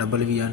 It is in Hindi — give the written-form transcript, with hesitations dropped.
WN